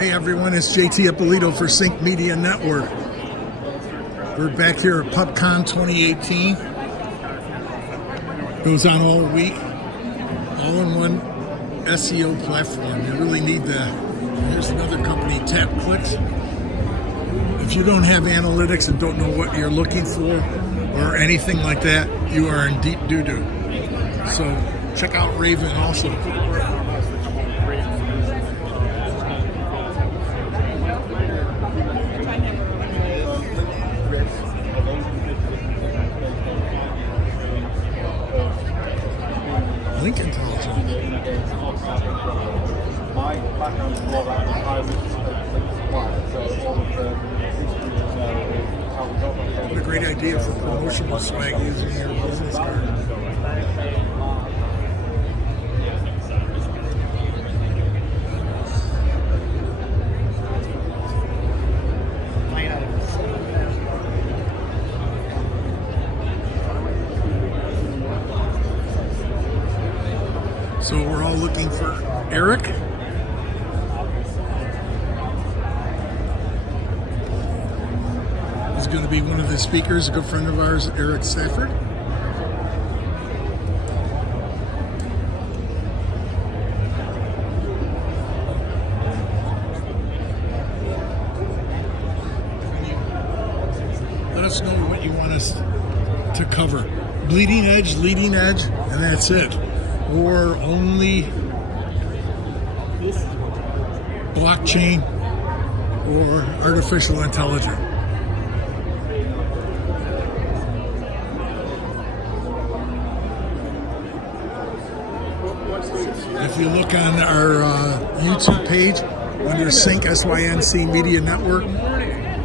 Hey everyone, it's JT Ippolito for Sync Media Network. We're back here at Pubcon 2018. Goes on all week. All-in-one SEO platform. You really need that. Here's another company, Tap Clicks. If you don't have analytics and don't know what you're looking for or anything like that, you are in deep doo-doo. So check out Raven also. Link intelligence. My background is more around how we so all of the history of how we got that. What a great idea for promotional swag using your business card. So we're all looking for Eric. He's going to be one of the speakers, a good friend of ours, Eric Safford. Let us know what you want us to cover. Bleeding edge, leading edge, and that's it. Or only blockchain or artificial intelligence. If you look on our YouTube page under Sync SYNC Media Network,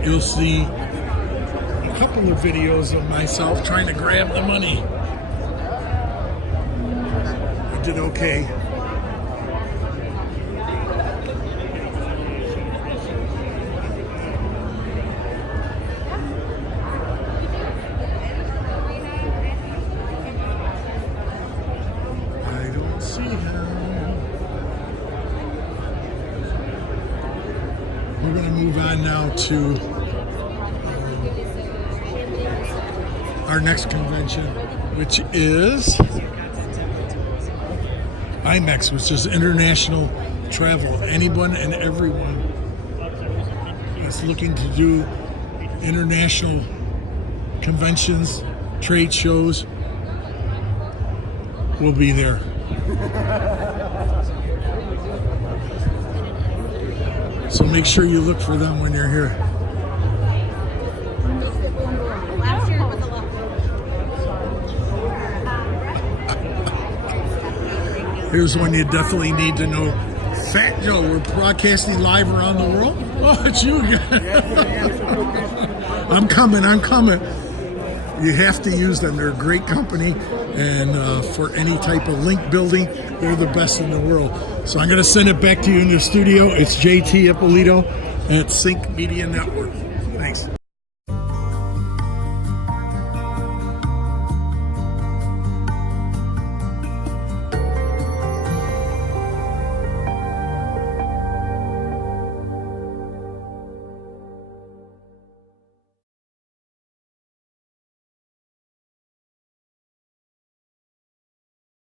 you'll see a couple of videos of myself trying to grab the money. Did okay. I don't see him. We're going to move on now to our next convention, which is IMEX, which is international travel. Anyone and everyone that's looking to do international conventions, trade shows, will be there. So make sure you look for them when you're here. Here's one you definitely need to know. Fat Joe, we're broadcasting live around the world. Oh, it's you again. I'm coming. You have to use them. They're a great company, and for any type of link building, they're the best in the world. So I'm going to send it back to you in the studio. It's JT Ippolito at Sync Media Network.